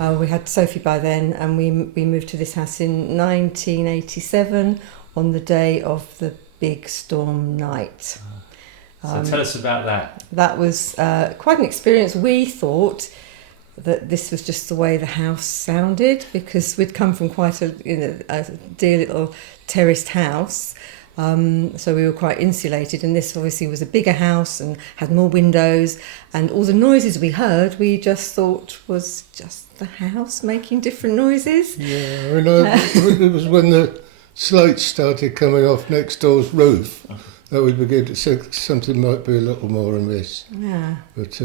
We had Sophie by then, and we moved to this house in 1987 on the day of the big storm night. So tell us about that. That was quite an experience. We thought that this was just the way the house sounded, because we'd come from quite a dear little terraced house. So we were quite insulated, and this obviously was a bigger house and had more windows, and all the noises we heard we just thought was just the house making different noises. Yeah, I know. It was when the slates started coming off next door's roof that we began to think something might be a little more amiss. Yeah. But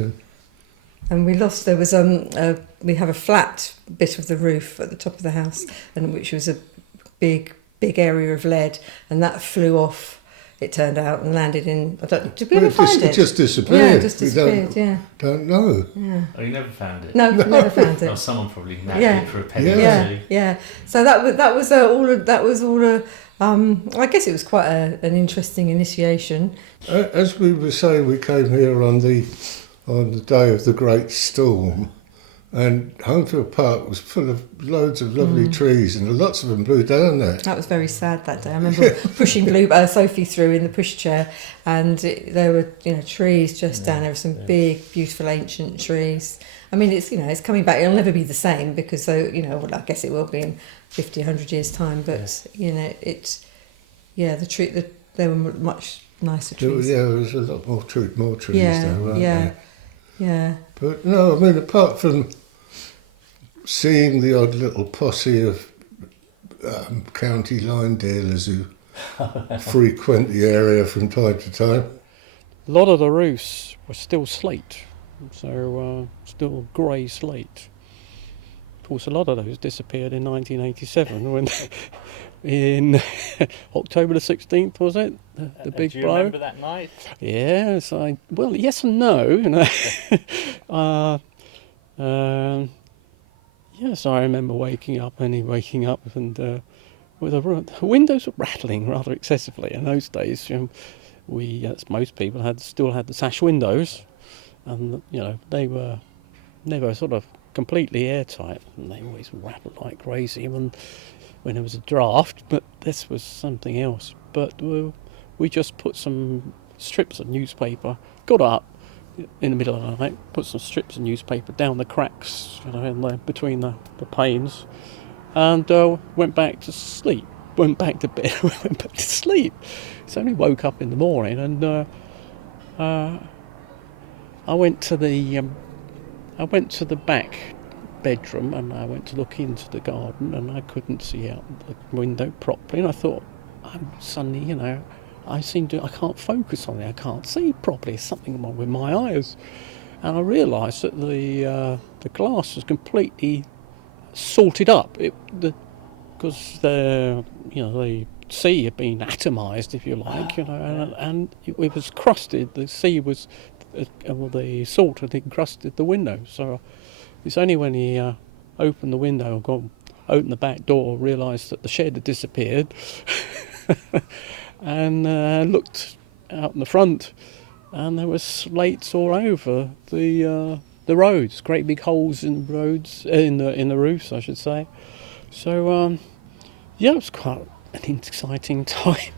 and we lost, there was we have a flat bit of the roof at the top of the house, and which was a big area of lead, and that flew off, it turned out, and landed in, did we ever find it? It just disappeared. Yeah, it just disappeared, Don't know. Yeah. Oh, you never found it? No, never found it. Oh, someone probably nabbed it for a penny or two. Yeah. So that was all. I guess it was quite an interesting initiation. As we were saying, we came here on the day of the great storm, and Homefield Park was full of loads of lovely trees, and lots of them blew down there. That was very sad that day. I remember pushing Sophie through in the pushchair, and there were trees just down there. Were some big, beautiful ancient trees. I mean, it's coming back. It'll never be the same, because I guess it will be in 50, 100 years' time. But there were much nicer trees. There was a lot more trees there, weren't there? Yeah. But no, I mean, apart from seeing the odd little posse of county line dealers who frequent the area from time to time. A lot of the roofs were still slate, so still grey slate. Of course, a lot of those disappeared in 1987 when, in October the 16th, was it? The big do you blow. remember that night? Yes, yes and no. Yes, I remember waking up and with the windows were rattling rather excessively. In those days, we, as most people, still had the sash windows, and they were sort of completely airtight, and they always rattled like crazy when there was a draft. But this was something else. But we just put some strips of newspaper, got up in the middle of the night, put some strips of newspaper down the cracks, between the panes, and went back to sleep. Went back to bed. Went back to sleep. So only woke up in the morning, and I went to the back bedroom, and I went to look into the garden, and I couldn't see out the window properly, and I thought, suddenly, I can't focus on it, I can't see properly, there's something wrong with my eyes. And I realised that the glass was completely salted up, because the sea had been atomised, if you like, and it was crusted. The sea was, the salt had encrusted the window. So it's only when he opened the window and opened the back door, realised that the shed had disappeared, and looked out in the front, and there were slates all over the roads, great big holes in the roads, in the roofs, I should say. So it was quite an exciting time.